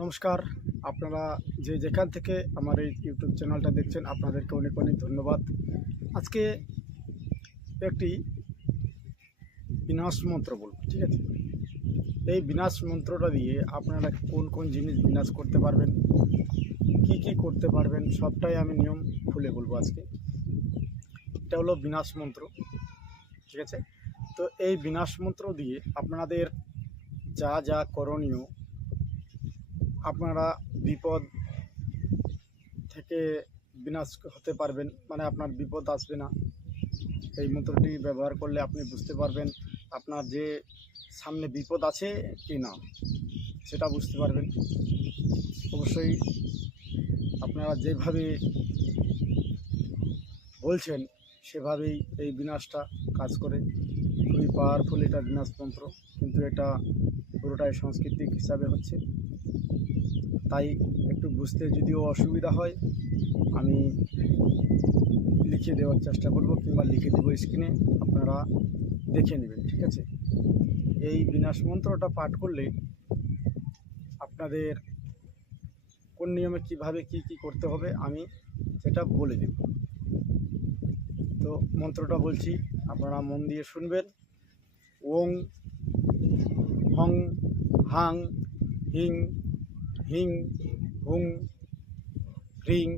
নমস্কার। আপনারা যেখান থেকে আমার এই ইউটিউব চ্যানেলটা দেখছেন আপনাদেরকে অনেক অনেক ধন্যবাদ। আজকে একটি বিনাশ মন্ত্র বলব, ঠিক আছে? এই বিনাশ মন্ত্রটা দিয়ে আপনারা কোন কোন জিনিস বিনাশ করতে পারবেন, কি কি করতে পারবেন, সবটাই আমি নিয়ম খুলে বলবো আজকে। এটা হলো বিনাশ মন্ত্র, ঠিক আছে? তো এই বিনাশ মন্ত্র দিয়ে আপনাদের যা যা করণীয়, আপনারা বিপদ থেকে বিনাশ হতে পারবেন, মানে আপনার বিপদ আসবে না। এই মন্ত্রটি ব্যবহার করলে আপনি বুঝতে পারবেন আপনার যে সামনে বিপদ আছে কি না, সেটা বুঝতে পারবেন। অবশ্যই আপনারা যেভাবে বলছেন সেভাবেই এই বিনাশটা কাজ করে। খুবই পাওয়ারফুল এটা বিনাশ মন্ত্র, কিন্তু এটা পুরোটাই সাংস্কৃতিক হিসাবে হচ্ছে, তাই একটু বুঝতে যদিও অসুবিধা হয় আমি লিখে দেওয়ার চেষ্টা করব, কিংবা লিখে দেবো স্ক্রিনে, আপনারা দেখে নেবেন, ঠিক আছে? এই বিনাশ মন্ত্রটা পাঠ করলে আপনাদের কোন নিয়মে কিভাবে কি কি করতে হবে আমি সেটা বলে দেব। তো মন্ত্রটা বলছি, আপনারা মন দিয়ে শুনবেন। ওং হং হাং হিং হিং হুং হ্রিং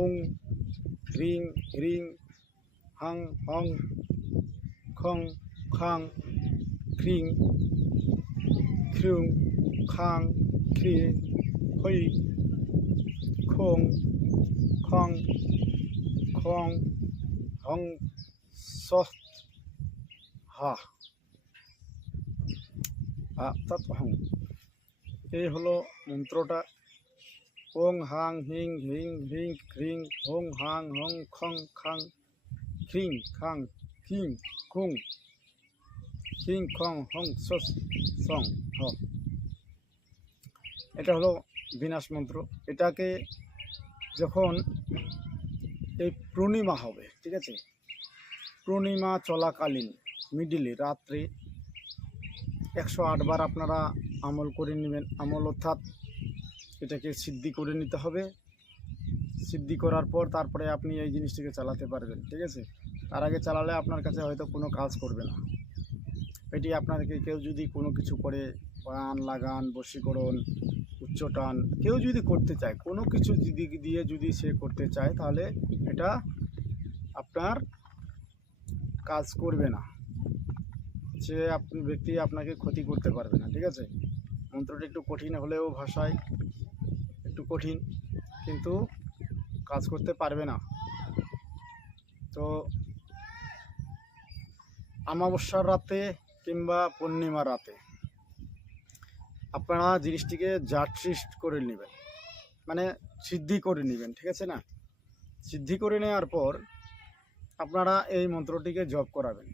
ওং হ্রিং হ্রিং হাং হং খং খাং খ্রিং খ্রুং খাং খ্রি হৈ খং খং খং হং সহ হা অর্থাৎ হং। এই হলো মন্ত্রটা। ওং হাং হিং হিং হ্রিং হ্রিং হোং হাং হং খং খাং খ্রিং খাং খিং খুং খিং খং হং সং হ। এটা হলো বিনাশ মন্ত্র। এটাকে যখন এই পূর্ণিমা হবে, ঠিক আছে, পূর্ণিমা চলাকালীন মিডিলে রাত্রে 108 বার আপনারা আমল করে নেবেন। আমল অর্থাৎ এটাকে সিদ্ধি করে নিতে হবে। সিদ্ধি করার পর তারপরে আপনি এই জিনিসটিকে চালাতে পারবেন, ঠিক আছে? তার আগে চালালে আপনার কাছে হয়তো কোনো কাজ করবে না। এটি আপনাদেরকে কেউ যদি কোনো কিছু করে, বান লাগান, বশীকরণ, উচ্চটান কেউ যদি করতে চায়, কোনো কিছু দিয়ে যদি সে করতে চায়, তাহলে এটা আপনার কাজ করবে না। সে ব্যক্তি আপনাকে ক্ষতি করতে পারবে না, ঠিক আছে? মন্ত্রটি একটু কঠিন হলেও ভাষায় একটু কঠিন, কিন্তু কাজ করতে পারবে না। তো অমাবস্যার রাতে কিংবা পূর্ণিমার রাতে আপনারা জিনিসটিকে জাটসিস্ট করে নেবেন, মানে সিদ্ধি করে নেবেন, ঠিক আছে না? সিদ্ধি করে নেওয়ার পর আপনারা এই মন্ত্রটিকে জপ করাবেন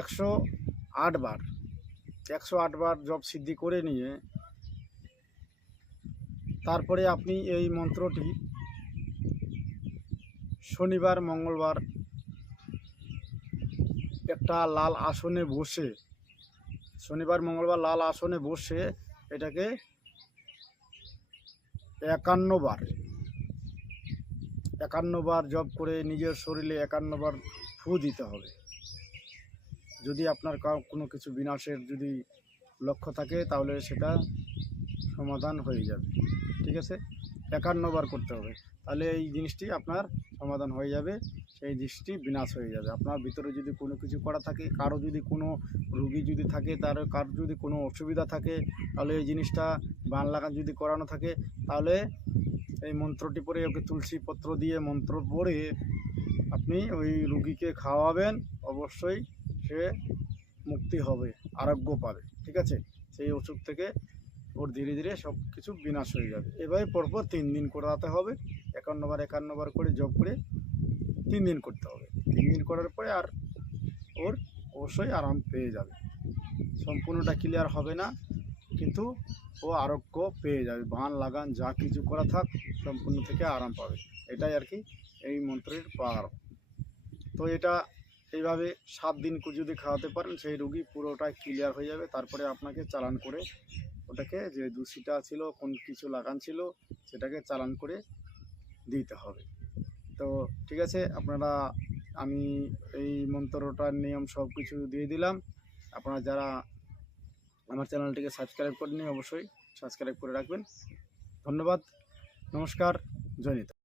108 বার। 108 বার জপ সিদ্ধি করে নিয়ে তারপরে আপনি এই মন্ত্রটি শনিবার মঙ্গলবার একটা লাল আসনে বসে, শনিবার মঙ্গলবার লাল আসনে বসে এটাকে 51 বার জপ করে নিজের শরীরে 51 বার ফু দিতে হবে। যদি আপনার কোনো কিছু বিনাশের যদি লক্ষ্য থাকে তাহলে সেটা সমাধান হয়ে যাবে, ঠিক আছে? 51 বার করতে হবে, তাহলে এই জিনিসটি আপনার সমাধান হয়ে যাবে, সেই জিনিসটি বিনাশ হয়ে যাবে। আপনার ভিতরে যদি কোনো কিছু করা থাকে, কারো যদি কোনো রুগী যদি থাকে, কারো যদি কোনো অসুবিধা থাকে, তাহলে এই জিনিসটা বান লাগান যদি করানো থাকে, তাহলে এই মন্ত্রটি পড়ে, ওকে তুলসী পত্র দিয়ে মন্ত্র পড়ে আপনি ওই রুগীকে খাওয়াবেন, অবশ্যই সে মুক্তি হবে, আরোগ্য পাবে, ঠিক আছে? সেই ওষুধ থেকে ওর ধীরে ধীরে সব কিছু বিনাশ হয়ে যাবে। এভাবে পরপর 3 দিন করাতে হবে। 51 বার করে জপ করে 3 দিন করতে হবে। 3 দিন করার পরে আর ওর অবশ্যই আরাম পেয়ে যাবে। সম্পূর্ণটা ক্লিয়ার হবে না, কিন্তু ও আরোগ্য পেয়ে যাবে। বান লাগান যা কিছু করা থাক সম্পূর্ণ থেকে আরাম পাবে। এটাই আর কি এই মন্ত্রের পাওয়ার। তো এটা এইভাবে 7 দিন যদি খাওয়াতে পারেন, সেই রুগী পুরোটাই ক্লিয়ার হয়ে যাবে। তারপরে আপনাকে চালান করে ওটাকে যে দূষিটা ছিল, কোন কিছু লাগান ছিল, সেটাকে চালান করে দিতে হবে। তো ঠিক আছে, আপনারা, আমি এই মন্ত্রটার নিয়ম সব কিছু দিয়ে দিলাম। আপনারা যারা আমার চ্যানেলটিকে সাবস্ক্রাইব করেননি, অবশ্যই সাবস্ক্রাইব করে রাখবেন। ধন্যবাদ, নমস্কার, জয় নিতাই।